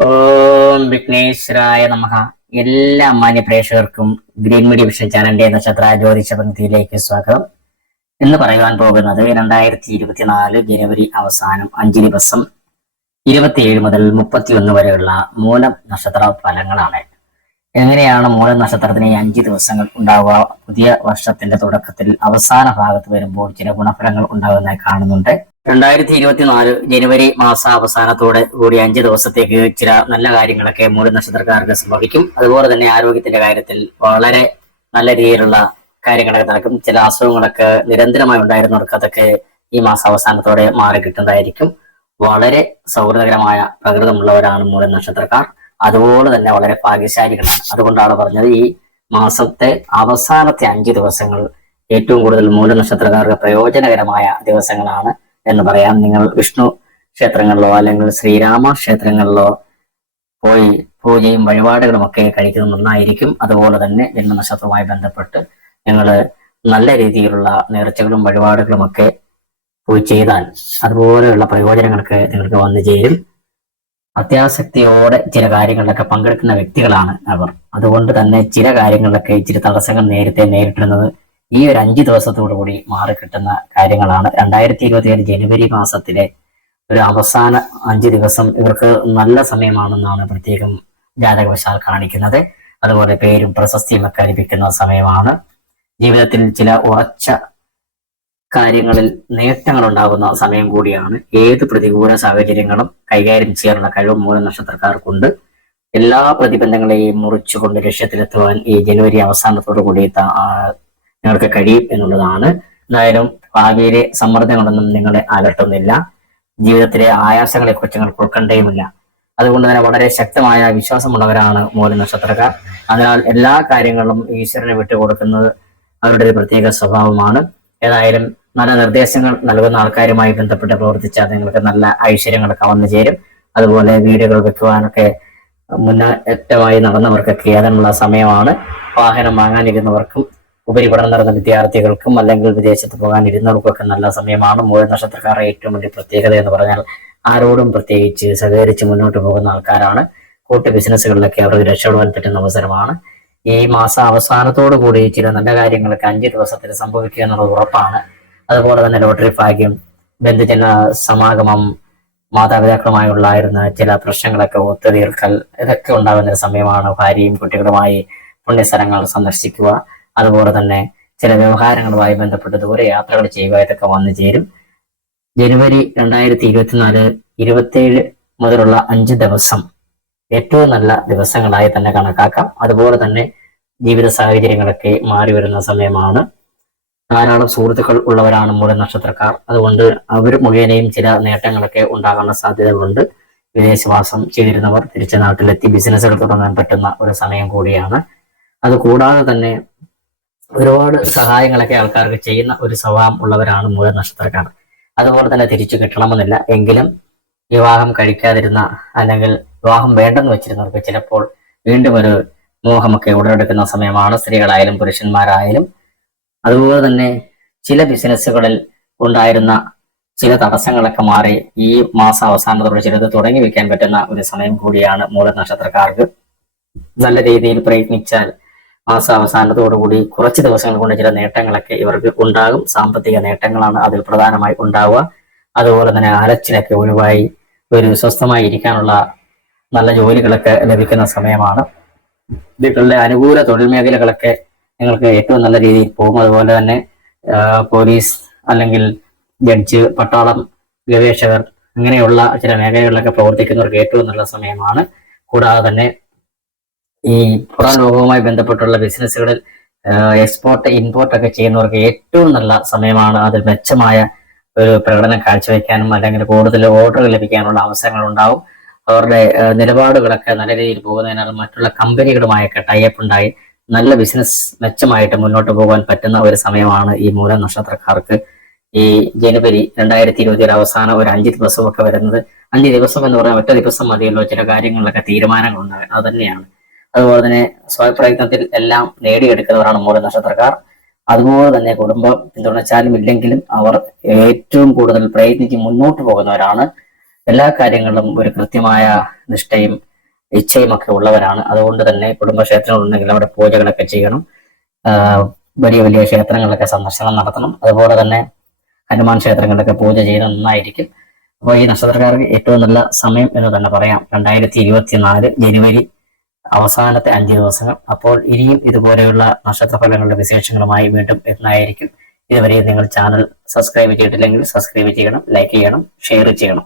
ഓം വിഘ്നേശ്വരായ നമഹ എല്ലാ മാന്യ പ്രേക്ഷകർക്കും ഗ്രീൻ മീഡിയ വിഷൻ ചാനലിന്റെ നക്ഷത്ര ജ്യോതിഷ പങ്ക്തിയിലേക്ക് സ്വാഗതം. എന്ന് പറയുവാൻ പോകുന്നത് രണ്ടായിരത്തി ഇരുപത്തിനാല് ജനുവരി അവസാനം അഞ്ച് ദിവസം ഇരുപത്തിയേഴ് മുതൽ മുപ്പത്തിയൊന്ന് വരെയുള്ള മൂലം നക്ഷത്ര ഫലങ്ങളാണ്. എങ്ങനെയാണ് മൂലം നക്ഷത്രത്തിന് അഞ്ച് ദിവസങ്ങൾ ഉണ്ടാവുക? പുതിയ വർഷത്തിന്റെ തുടക്കത്തിൽ അവസാന ഭാഗത്ത് വരുമ്പോൾ ചില ഗുണഫലങ്ങൾ ഉണ്ടാകുന്നതായി കാണുന്നുണ്ട്. രണ്ടായിരത്തി ഇരുപത്തിനാല് ജനുവരി മാസ അവസാനത്തോടെ കൂടി അഞ്ച് ദിവസത്തേക്ക് ചില നല്ല കാര്യങ്ങളൊക്കെ മൂല നക്ഷത്രക്കാർക്ക് സംഭവിക്കും. അതുപോലെ തന്നെ ആരോഗ്യത്തിന്റെ കാര്യത്തിൽ വളരെ നല്ല രീതിയിലുള്ള കാര്യങ്ങളൊക്കെ നടക്കും. ചില അസുഖങ്ങളൊക്കെ നിരന്തരമായി ഉണ്ടായിരുന്നവർക്ക് അതൊക്കെ ഈ മാസ അവസാനത്തോടെ മാറി കിട്ടുന്നതായിരിക്കും. വളരെ സൗഹൃദകരമായ പ്രകൃതമുള്ളവരാണ് മൂല നക്ഷത്രക്കാർ. അതുപോലെ തന്നെ വളരെ ഭാഗ്യശാലികളാണ്. അതുകൊണ്ടാണ് പറഞ്ഞത് ഈ മാസത്തെ അവസാനത്തെ അഞ്ച് ദിവസങ്ങൾ ഏറ്റവും കൂടുതൽ മൂല നക്ഷത്രക്കാർക്ക് പ്രയോജനകരമായ ദിവസങ്ങളാണ്. എന്ന് പറയാം. നിങ്ങൾ വിഷ്ണു ക്ഷേത്രങ്ങളിലോ അല്ലെങ്കിൽ ശ്രീരാമ ക്ഷേത്രങ്ങളിലോ പോയി പൂജയും വഴിപാടുകളും ഒക്കെ കഴിക്കുന്നത് നന്നായിരിക്കും. അതുപോലെ തന്നെ ജന്മനക്ഷത്രവുമായി ബന്ധപ്പെട്ട് നിങ്ങൾ നല്ല രീതിയിലുള്ള നേർച്ചകളും വഴിപാടുകളും ഒക്കെ പോയി ചെയ്താൽ അതുപോലെയുള്ള പ്രയോജനങ്ങൾക്ക് നിങ്ങൾക്ക് വന്നു ചേരും. അത്യാസക്തിയോടെ ചില കാര്യങ്ങളിലൊക്കെ പങ്കെടുക്കുന്ന വ്യക്തികളാണ് അവർ. അതുകൊണ്ട് തന്നെ ചില കാര്യങ്ങളിലൊക്കെ ഇച്ചിരി തടസ്സങ്ങൾ നേരത്തെ നേരിടുന്നത് ഈ ഒരു അഞ്ച് ദിവസത്തോടു കൂടി മാറി കിട്ടുന്ന കാര്യങ്ങളാണ്. രണ്ടായിരത്തി ഇരുപത്തിയേഴ് ജനുവരി മാസത്തിലെ ഒരു അവസാന അഞ്ച് ദിവസം ഇവർക്ക് നല്ല സമയമാണെന്നാണ് പ്രത്യേകം ജാതകവശാൽ കാണിക്കുന്നത്. അതുപോലെ പേരും പ്രശസ്തിയും ഒക്കെ ലഭിക്കുന്ന സമയമാണ്. ജീവിതത്തിൽ ചില ഉറച്ച കാര്യങ്ങളിൽ നേട്ടങ്ങൾ ഉണ്ടാകുന്ന സമയം കൂടിയാണ്. ഏത് പ്രതികൂല സാഹചര്യങ്ങളും കൈകാര്യം ചെയ്യാനുള്ള കഴിവ് മൂല നക്ഷത്രക്കാർക്കുണ്ട്. എല്ലാ പ്രതിബന്ധങ്ങളെയും മുറിച്ചുകൊണ്ട് ലക്ഷ്യത്തിലെത്തുവാൻ ഈ ജനുവരി അവസാനത്തോടു കൂടി നിങ്ങൾക്ക് കഴിയും എന്നുള്ളതാണ്. എന്തായാലും ഭാവിയിലെ സമ്മർദ്ദങ്ങളൊന്നും നിങ്ങളെ അലട്ടുന്നില്ല. ജീവിതത്തിലെ ആയാസങ്ങളെ കുറിച്ച് നിങ്ങൾ ഉൾക്കണ്ടേയുമില്ല അതുകൊണ്ട് തന്നെ വളരെ ശക്തമായ വിശ്വാസമുള്ളവരാണ് മൂല നക്ഷത്രക്കാർ. അതിനാൽ എല്ലാ കാര്യങ്ങളും ഈശ്വരനെ വിട്ടുകൊടുക്കുന്നത് അവരുടെ ഒരു പ്രത്യേക സ്വഭാവമാണ്. ഏതായാലും നല്ല നിർദ്ദേശങ്ങൾ നൽകുന്ന ആൾക്കാരുമായി ബന്ധപ്പെട്ട് പ്രവർത്തിച്ചാൽ നിങ്ങൾക്ക് നല്ല ഐശ്വര്യങ്ങളൊക്കെ വന്നു ചേരും. അതുപോലെ വീടുകൾ വെക്കുവാനൊക്കെ മുന്നേറ്റമായി നടന്നവർക്കൊക്കെ അതിനുള്ള സമയമാണ്. വാഹനം വാങ്ങാനിരുന്നവർക്കും ഉപരിപഠനം നടന്ന വിദ്യാർത്ഥികൾക്കും അല്ലെങ്കിൽ വിദേശത്ത് പോകാൻ ഇരുന്നവർക്കൊക്കെ നല്ല സമയമാണ്. മൂല നക്ഷത്രക്കാരുടെ ഏറ്റവും വലിയ പ്രത്യേകത എന്ന് പറഞ്ഞാൽ ആരോടും പ്രത്യേകിച്ച് സഹകരിച്ച് മുന്നോട്ട് പോകുന്ന ആൾക്കാരാണ്. കൂട്ടു ബിസിനസ്സുകളിലൊക്കെ അവർക്ക് രക്ഷപ്പെടുവാൻ പറ്റുന്ന അവസരമാണ്. ഈ മാസം അവസാനത്തോടു കൂടി ചില നല്ല കാര്യങ്ങളൊക്കെ അഞ്ച് ദിവസത്തിൽ സംഭവിക്കുക എന്നുള്ളത് ഉറപ്പാണ്. അതുപോലെ തന്നെ ലോട്ടറി ഭാഗ്യം ബന്ധുജന സമാഗമം മാതാപിതാക്കളുമായി ഉണ്ടായിരുന്ന ചില പ്രശ്നങ്ങളൊക്കെ ഒത്തുതീർക്കൽ ഇതൊക്കെ ഉണ്ടാകുന്ന സമയമാണ് ഭാര്യയും കുട്ടികളുമായി പുണ്യസ്ഥലങ്ങൾ സന്ദർശിക്കുക. അതുപോലെ തന്നെ ചില വ്യവഹാരങ്ങളുമായി ബന്ധപ്പെട്ട് ദൂരെ യാത്രകൾ ചെയ്യുക ഇതൊക്കെ വന്നു ചേരും. ജനുവരി രണ്ടായിരത്തി ഇരുപത്തിനാല് ഇരുപത്തിയേഴ് മുതലുള്ള അഞ്ച് ദിവസം ഏറ്റവും നല്ല ദിവസങ്ങളായി തന്നെ കണക്കാക്കാം. അതുപോലെ തന്നെ ജീവിത സാഹചര്യങ്ങളൊക്കെ മാറി വരുന്ന സമയമാണ്. ധാരാളം സുഹൃത്തുക്കൾ ഉള്ളവരാണ് മൂല നക്ഷത്രക്കാർ. അതുകൊണ്ട് അവർ മുഖേനയും ചില നേട്ടങ്ങളൊക്കെ ഉണ്ടാകാനുള്ള സാധ്യതകളുണ്ട്. വിദേശവാസം ചെയ്തിരുന്നവർ തിരിച്ച നാട്ടിലെത്തി ബിസിനസ്സുകൾ തുടങ്ങാൻ പറ്റുന്ന ഒരു സമയം കൂടിയാണ്. അത് കൂടാതെ തന്നെ ഒരുപാട് സഹായങ്ങളൊക്കെ ആൾക്കാർക്ക് ചെയ്യുന്ന ഒരു സ്വഭാവം ഉള്ളവരാണ് മൂല നക്ഷത്രക്കാർ അതുപോലെ തന്നെ തിരിച്ചു കിട്ടണമെന്നില്ല. എങ്കിലും വിവാഹം കഴിക്കാതിരുന്ന അല്ലെങ്കിൽ വിവാഹം വേണ്ടെന്ന് വെച്ചിരുന്നവർക്ക് ചിലപ്പോൾ വീണ്ടും ഒരു മോഹമൊക്കെ ഉടലെടുക്കുന്ന സമയമാണ്. സ്ത്രീകളായാലും പുരുഷന്മാരായാലും. അതുപോലെ തന്നെ ചില ബിസിനസ്സുകളിൽ ഉണ്ടായിരുന്ന ചില തടസ്സങ്ങളൊക്കെ മാറി ഈ മാസം അവസാനത്തോടെ ചിലത് തുടങ്ങി വെക്കാൻ പറ്റുന്ന ഒരു സമയം കൂടിയാണ് മൂല നക്ഷത്രക്കാർക്ക്. നല്ല രീതിയിൽ പ്രയത്നിച്ചാൽ മാസ അവസാനത്തോടുകൂടി കുറച്ച് ദിവസങ്ങൾ കൊണ്ട് ചില നേട്ടങ്ങളൊക്കെ ഇവർക്ക് ഉണ്ടാകും. സാമ്പത്തിക നേട്ടങ്ങളാണ് അതിൽ പ്രധാനമായി ഉണ്ടാവുക. അതുപോലെ തന്നെ അലച്ചിലൊക്കെ ഒഴിവായി ഒരു സ്വസ്ഥമായി ഇരിക്കാനുള്ള നല്ല ജോലികളൊക്കെ ലഭിക്കുന്ന സമയമാണ്. ഇതികളുടെ അനുകൂല തൊഴിൽ മേഖലകളൊക്കെ നിങ്ങൾക്ക് ഏറ്റവും നല്ല രീതിയിൽ പോകും. അതുപോലെ തന്നെ പോലീസ് അല്ലെങ്കിൽ ജഡ്ജ് പട്ടാളം ഗവേഷകർ ഇങ്ങനെയുള്ള ചില മേഖലകളിലൊക്കെ പ്രവർത്തിക്കുന്നവർക്ക് ഏറ്റവും നല്ല സമയമാണ്. കൂടാതെ തന്നെ ഈ പുറം ലോകവുമായി ബന്ധപ്പെട്ടുള്ള ബിസിനസ്സുകളിൽ എക്സ്പോർട്ട് ഇമ്പോർട്ട് ഒക്കെ ചെയ്യുന്നവർക്ക് ഏറ്റവും നല്ല സമയമാണ് അതിൽ മെച്ചമായ ഒരു പ്രകടനം കാഴ്ചവെക്കാനും അല്ലെങ്കിൽ കൂടുതൽ ഓർഡറുകൾ ലഭിക്കാനുള്ള അവസരങ്ങൾ ഉണ്ടാവും. അവരുടെ നിലപാടുകളൊക്കെ നല്ല രീതിയിൽ പോകുന്നതിനാൽ മറ്റുള്ള കമ്പനികളുമായൊക്കെ ടൈപ്പ് ഉണ്ടായി നല്ല ബിസിനസ് മെച്ചമായിട്ട് മുന്നോട്ട് പോകാൻ പറ്റുന്ന ഒരു സമയമാണ് ഈ മൂല നക്ഷത്രക്കാർക്ക്. ഈ ജനുവരി രണ്ടായിരത്തി ഇരുപത്തിയേഴ് അവസാനം ഒരു അഞ്ച് ദിവസമൊക്കെ വരുന്നത്. അഞ്ച് ദിവസം എന്ന് പറഞ്ഞാൽ ഒറ്റ ദിവസം മതിയല്ലോ ചില കാര്യങ്ങളിലൊക്കെ തീരുമാനങ്ങൾ ഉണ്ടാകും അത് തന്നെയാണ്. അതുപോലെ തന്നെ സ്വയപ്രയത്നത്തിൽ എല്ലാം നേടിയെടുക്കുന്നവരാണ് മൂല നക്ഷത്രക്കാർ. അതുപോലെ തന്നെ കുടുംബം പിന്തുണച്ചാലും ഇല്ലെങ്കിലും അവർ ഏറ്റവും കൂടുതൽ പ്രയത്നിച്ച് മുന്നോട്ട് പോകുന്നവരാണ്. എല്ലാ കാര്യങ്ങളിലും ഒരു കൃത്യമായ നിഷ്ഠയും ഇച്ഛയും ഒക്കെ ഉള്ളവരാണ്. അതുകൊണ്ട് തന്നെ കുടുംബക്ഷേത്രങ്ങളുണ്ടെങ്കിൽ അവിടെ പൂജകളൊക്കെ ചെയ്യണം. വലിയ വലിയ ക്ഷേത്രങ്ങളിലൊക്കെ സന്ദർശനം നടത്തണം. അതുപോലെ തന്നെ ഹനുമാൻ ക്ഷേത്രങ്ങളിലൊക്കെ പൂജ ചെയ്യുന്നത് നന്നായിരിക്കും. അപ്പോൾ ഈ നക്ഷത്രക്കാർക്ക് ഏറ്റവും നല്ല സമയം എന്ന് തന്നെ പറയാം. രണ്ടായിരത്തി ഇരുപത്തിനാല് ജനുവരി അവസാനത്തെ അഞ്ച് ദിവസങ്ങൾ. അപ്പോൾ ഇനിയും ഇതുപോലെയുള്ള നക്ഷത്രഫലങ്ങളുടെ വിശേഷങ്ങളുമായി വീണ്ടും എത്തുന്നതായിരിക്കും ഇതുവരെ നിങ്ങൾ ചാനൽ സബ്സ്ക്രൈബ് ചെയ്തിട്ടില്ലെങ്കിൽ സബ്സ്ക്രൈബ് ചെയ്യണം ലൈക്ക് ചെയ്യണം ഷെയർ ചെയ്യണം.